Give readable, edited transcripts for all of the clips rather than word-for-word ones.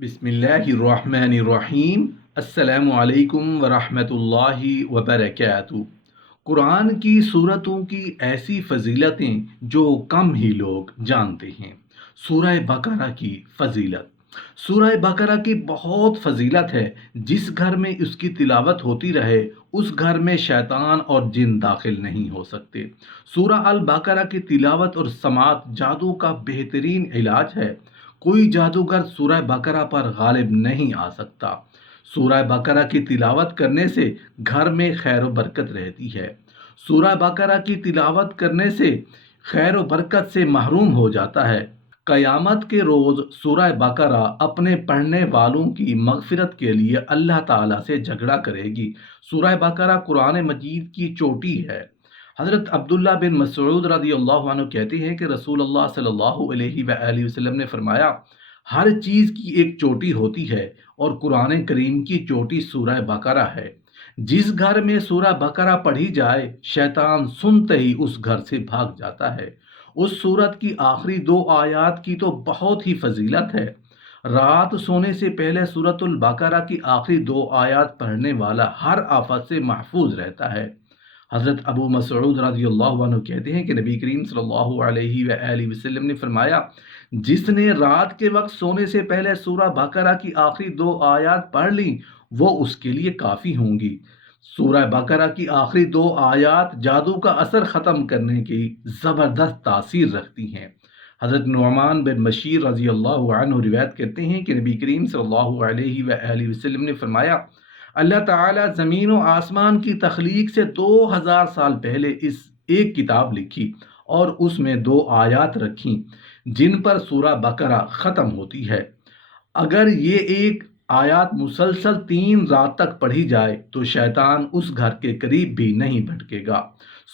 بسم اللہ الرحمن الرحیم۔ السلام علیکم ورحمۃ اللہ وبرکاتہ۔ قرآن کی صورتوں کی ایسی فضیلتیں جو کم ہی لوگ جانتے ہیں۔ سورہ بقرہ کی فضیلت۔ سورہ بقرہ کی بہت فضیلت ہے۔ جس گھر میں اس کی تلاوت ہوتی رہے اس گھر میں شیطان اور جن داخل نہیں ہو سکتے۔ سورہ البقرہ کی تلاوت اور سماعت جادو کا بہترین علاج ہے۔ کوئی جادوگر سورہ بقرہ پر غالب نہیں آ سکتا۔ سورہ بقرہ کی تلاوت کرنے سے گھر میں خیر و برکت رہتی ہے۔ سورہ بقرہ کی تلاوت کرنے سے خیر و برکت سے محروم ہو جاتا ہے۔ قیامت کے روز سورہ بقرہ اپنے پڑھنے والوں کی مغفرت کے لیے اللہ تعالیٰ سے جھگڑا کرے گی۔ سورہ بقرہ قرآن مجید کی چوٹی ہے۔ حضرت عبداللہ بن مسعود رضی اللہ عنہ کہتے ہیں کہ رسول اللہ صلی اللہ علیہ وآلہ وسلم نے فرمایا، ہر چیز کی ایک چوٹی ہوتی ہے اور قرآن کریم کی چوٹی سورہ بقرہ ہے۔ جس گھر میں سورہ بقرہ پڑھی جائے شیطان سنتے ہی اس گھر سے بھاگ جاتا ہے۔ اس سورت کی آخری 2 آیات کی تو بہت ہی فضیلت ہے۔ رات سونے سے پہلے سورۃ البقرہ کی آخری 2 آیات پڑھنے والا ہر آفت سے محفوظ رہتا ہے۔ حضرت ابو مسعود رضی اللہ عنہ کہتے ہیں کہ نبی کریم صلی اللہ علیہ وآلہ وسلم نے فرمایا، جس نے رات کے وقت سونے سے پہلے سورہ بقرہ کی آخری 2 آیات پڑھ لیں وہ اس کے لیے کافی ہوں گی۔ سورہ بقرہ کی آخری 2 آیات جادو کا اثر ختم کرنے کی زبردست تاثیر رکھتی ہیں۔ حضرت نعمان بن بشیر رضی اللہ عنہ روایت کرتے ہیں کہ نبی کریم صلی اللہ علیہ وآلہ وسلم نے فرمایا، اللہ تعالیٰ زمین و آسمان کی تخلیق سے 2000 سال پہلے ایک کتاب لکھی اور اس میں 2 آیات رکھیں جن پر سورہ بقرہ ختم ہوتی ہے۔ اگر یہ ایک آیات مسلسل 3 رات تک پڑھی جائے تو شیطان اس گھر کے قریب بھی نہیں بھٹکے گا۔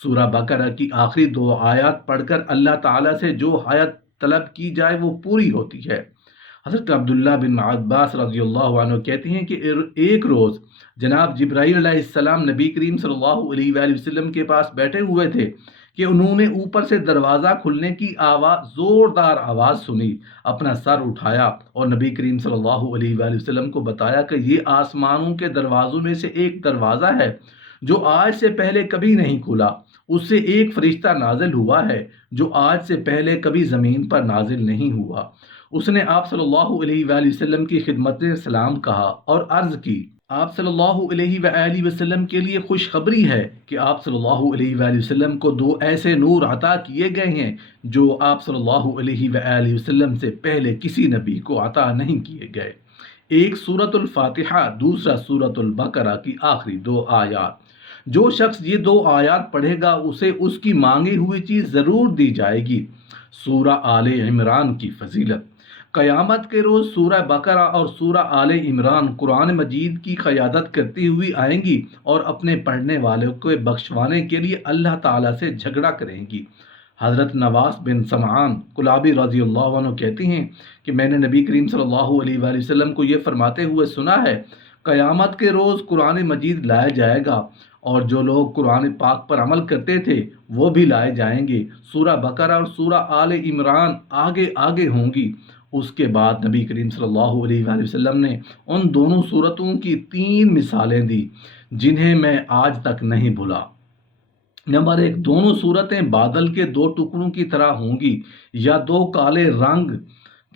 سورہ بقرہ کی آخری 2 آیات پڑھ کر اللہ تعالیٰ سے جو حاجت طلب کی جائے وہ پوری ہوتی ہے۔ حضرت عبداللہ بن عباس رضی اللہ عنہ کہتے ہیں کہ ایک روز جناب جبرائیل علیہ السلام نبی کریم صلی اللہ علیہ وآلہ وسلم کے پاس بیٹھے ہوئے تھے کہ انہوں نے اوپر سے دروازہ کھلنے کی زوردار آواز سنی۔ اپنا سر اٹھایا اور نبی کریم صلی اللہ علیہ وآلہ وسلم کو بتایا کہ یہ آسمانوں کے دروازوں میں سے ایک دروازہ ہے جو آج سے پہلے کبھی نہیں کھلا۔ اس سے ایک فرشتہ نازل ہوا ہے جو آج سے پہلے کبھی زمین پر نازل نہیں ہوا۔ اس نے آپ صلی اللہ علیہ وآلہ وسلم کی خدمت میں سلام کہا اور عرض کی، آپ صلی اللہ علیہ وآلہ وسلم کے لیے خوشخبری ہے کہ آپ صلی اللہ علیہ وآلہ وسلم کو 2 ایسے نور عطا کیے گئے ہیں جو آپ صلی اللہ علیہ وآلہ وسلم سے پہلے کسی نبی کو عطا نہیں کیے گئے۔ ایک سورۃ الفاتحہ، دوسرا سورۃ البقرہ کی آخری 2 آیات۔ جو شخص یہ 2 آیات پڑھے گا اسے اس کی مانگی ہوئی چیز ضرور دی جائے گی۔ سورہ آل عمران کی فضیلت۔ قیامت کے روز سورہ بقرہ اور سورہ آل عمران قرآن مجید کی قیادت کرتی ہوئی آئیں گی اور اپنے پڑھنے والوں کو بخشوانے کے لیے اللہ تعالیٰ سے جھگڑا کریں گی۔ حضرت نواس بن سمعان کلابی رضی اللہ عنہ کہتے ہیں کہ میں نے نبی کریم صلی اللہ علیہ وآلہ وسلم کو یہ فرماتے ہوئے سنا ہے، قیامت کے روز قرآن مجید لایا جائے گا اور جو لوگ قرآن پاک پر عمل کرتے تھے وہ بھی لائے جائیں گے۔ سورہ بقرہ اور سورہ آل عمران آگے آگے ہوں گی۔ اس کے بعد نبی کریم صلی اللہ علیہ وآلہ وسلم نے ان دونوں سورتوں کی 3 مثالیں دی جنہیں میں آج تک نہیں بھولا۔ نمبر 1، دونوں صورتیں بادل کے 2 ٹکڑوں کی طرح ہوں گی یا 2 کالے رنگ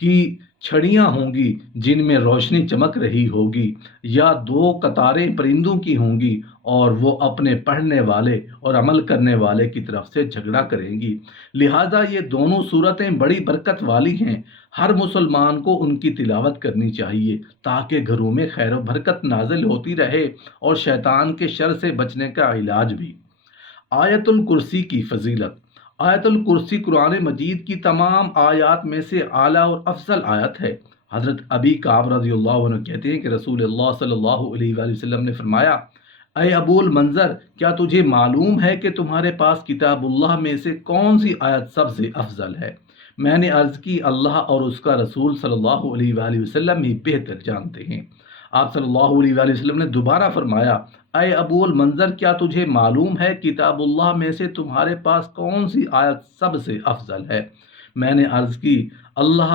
کی چھڑیاں ہوں گی جن میں روشنی چمک رہی ہوگی، یا 2 قطاریں پرندوں کی ہوں گی اور وہ اپنے پڑھنے والے اور عمل کرنے والے کی طرف سے جھگڑا کریں گی۔ لہٰذا یہ دونوں صورتیں بڑی برکت والی ہیں۔ ہر مسلمان کو ان کی تلاوت کرنی چاہیے تاکہ گھروں میں خیر و برکت نازل ہوتی رہے اور شیطان کے شر سے بچنے کا علاج بھی۔ آیت الکرسی کی فضیلت۔ آیت الکرسی قرآن مجید کی تمام آیات میں سے اعلیٰ اور افضل آیت ہے۔ حضرت ابی کعب رضی اللہ عنہ کہتے ہیں کہ رسول اللہ صلی اللہ علیہ وآلہ وسلم نے فرمایا، اے ابو المنظر، کیا تجھے معلوم ہے کہ تمہارے پاس کتاب اللہ میں سے کون سی آیت سب سے افضل ہے؟ میں نے عرض کی، اللہ اور اس کا رسول صلی اللہ علیہ وآلہ وسلم ہی بہتر جانتے ہیں۔ آپ صلی اللہ علیہ وآلہ وسلم نے دوبارہ فرمایا، اے ابو المنظر، کیا تجھے معلوم ہے کتاب اللہ میں سے تمہارے پاس کون سی آیت سب سے افضل ہے؟ میں نے عرض کی، اللہ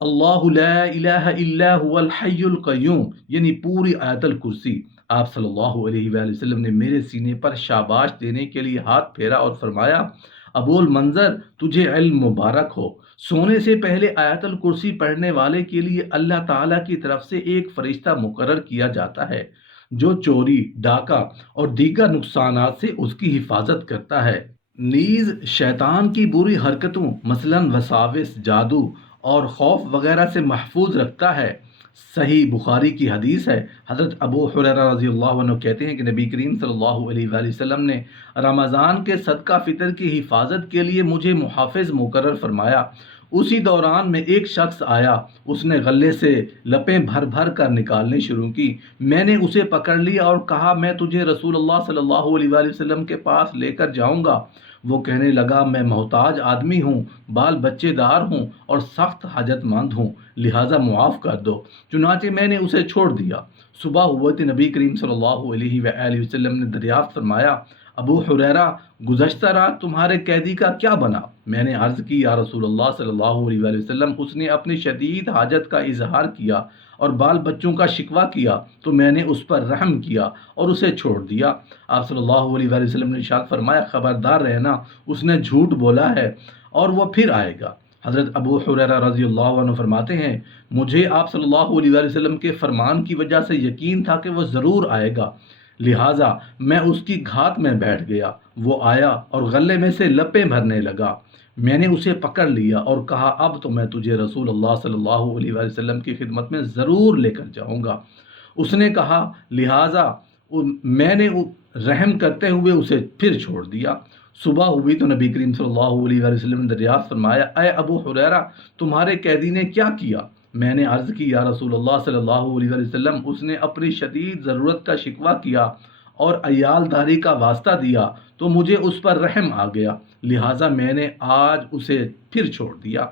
اللہ لا الہ الا هو الحی القیوم، یعنی پوری آیت الکرسی آپ صلی اللہ علیہ وآلہ وسلم نے میرے سینے پر شاباش دینے کے لیے ہاتھ پھیرا اور فرمایا، ابو المنظر تجھے علم مبارک ہو، سونے سے پہلے آیت الکرسی پڑھنے والے کے لیے اللہ تعالیٰ کی طرف سے ایک فرشتہ مقرر کیا جاتا ہے جو چوری، ڈاکہ اور دیگر نقصانات سے اس کی حفاظت کرتا ہے۔ نیز شیطان کی بری حرکتوں مثلا وساوس، جادو اور خوف وغیرہ سے محفوظ رکھتا ہے۔ صحیح بخاری کی حدیث ہے، حضرت ابو ہریرہ رضی اللہ عنہ کہتے ہیں کہ نبی کریم صلی اللہ علیہ وآلہ وسلم نے رمضان کے صدقہ فطر کی حفاظت کے لیے مجھے محافظ مقرر فرمایا۔ اسی دوران میں ایک شخص آیا، اس نے غلے سے لپیں بھر بھر کر نکالنی شروع کی۔ میں نے اسے پکڑ لیا اور کہا، میں تجھے رسول اللہ صلی اللہ علیہ وآلہ وسلم کے پاس لے کر جاؤں گا۔ وہ کہنے لگا، میں محتاج آدمی ہوں، بال بچے دار ہوں اور سخت حاجت مند ہوں، لہٰذا معاف کر دو۔ چنانچہ میں نے اسے چھوڑ دیا۔ صبح ہوئے تو نبی کریم صلی اللہ علیہ وآلہ وسلم نے دریافت فرمایا، ابو حریرہ، گزشتہ رات تمہارے قیدی کا کیا بنا؟ میں نے عرض کی، یا رسول اللہ صلی اللہ علیہ وآلہ وسلم، اس نے اپنی شدید حاجت کا اظہار کیا اور بال بچوں کا شکوہ کیا تو میں نے اس پر رحم کیا اور اسے چھوڑ دیا۔ آپ صلی اللہ علیہ وآلہ وسلم نے ارشاد فرمایا، خبردار رہنا، اس نے جھوٹ بولا ہے اور وہ پھر آئے گا۔ حضرت ابو ہریرہ رضی اللہ عنہ فرماتے ہیں، مجھے آپ صلی اللہ علیہ وآلہ وسلم کے فرمان کی وجہ سے یقین تھا کہ وہ ضرور آئے گا، لہٰذا میں اس کی گھات میں بیٹھ گیا۔ وہ آیا اور غلے میں سے لپیں بھرنے لگا۔ میں نے اسے پکڑ لیا اور کہا، اب تو میں تجھے رسول اللہ صلی اللہ علیہ وآلہ وسلم کی خدمت میں ضرور لے کر جاؤں گا۔ اس نے کہا، لہٰذا میں نے رحم کرتے ہوئے اسے پھر چھوڑ دیا۔ صبح ہوئی تو نبی کریم صلی اللہ علیہ وآلہ وسلم نے دریافت فرمایا، اے ابو حریرہ، تمہارے قیدی نے کیا کیا؟ میں نے عرض کی، یا رسول اللہ صلی اللہ علیہ وآلہ وسلم، اس نے اپنی شدید ضرورت کا شکوہ کیا اور عیال داری کا واسطہ دیا تو مجھے اس پر رحم آ گیا، لہٰذا میں نے آج اسے پھر چھوڑ دیا۔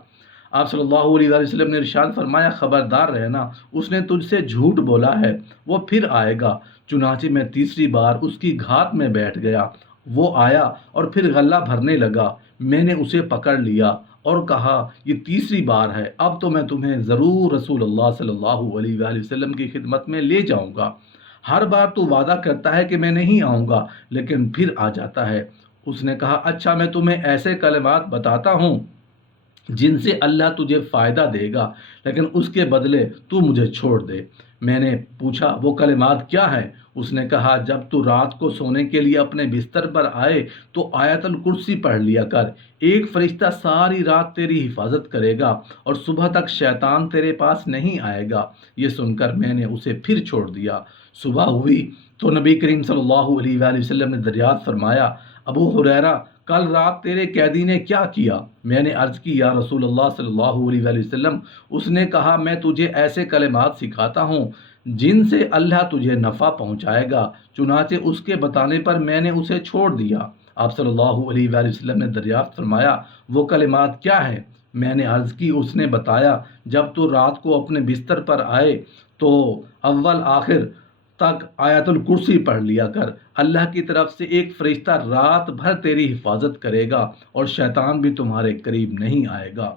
آپ صلی اللہ علیہ وآلہ وسلم نے ارشاد فرمایا، خبردار رہنا، اس نے تجھ سے جھوٹ بولا ہے، وہ پھر آئے گا۔ چنانچہ میں تیسری بار اس کی گھات میں بیٹھ گیا۔ وہ آیا اور پھر غلہ بھرنے لگا۔ میں نے اسے پکڑ لیا اور کہا، یہ تیسری بار ہے، اب تو میں تمہیں ضرور رسول اللہ صلی اللہ علیہ وآلہ وسلم کی خدمت میں لے جاؤں گا۔ ہر بار تو وعدہ کرتا ہے کہ میں نہیں آؤں گا لیکن پھر آ جاتا ہے۔ اس نے کہا، اچھا میں تمہیں ایسے کلمات بتاتا ہوں جن سے اللہ تجھے فائدہ دے گا، لیکن اس کے بدلے تو مجھے چھوڑ دے۔ میں نے پوچھا، وہ کلمات کیا ہیں؟ اس نے کہا، جب تو رات کو سونے کے لیے اپنے بستر پر آئے تو آیت الکرسی پڑھ لیا کر، ایک فرشتہ ساری رات تیری حفاظت کرے گا اور صبح تک شیطان تیرے پاس نہیں آئے گا۔ یہ سن کر میں نے اسے پھر چھوڑ دیا۔ صبح ہوئی تو نبی کریم صلی اللہ علیہ وآلہ وسلم نے دریافت فرمایا، ابو ہریرہ، کل رات تیرے قیدی نے کیا کیا؟ میں نے عرض کی، یا رسول اللہ صلی اللہ علیہ وآلہ وسلم، اس نے کہا، میں تجھے ایسے کلمات سکھاتا ہوں جن سے اللہ تجھے نفع پہنچائے گا۔ چنانچہ اس کے بتانے پر میں نے اسے چھوڑ دیا۔ آپ صلی اللہ علیہ وآلہ وسلم نے دریافت فرمایا، وہ کلمات کیا ہیں؟ میں نے عرض کی، اس نے بتایا، جب تو رات کو اپنے بستر پر آئے تو اول آخر تک آیت الکرسی پڑھ لیا کر، اللہ کی طرف سے ایک فرشتہ رات بھر تیری حفاظت کرے گا اور شیطان بھی تمہارے قریب نہیں آئے گا۔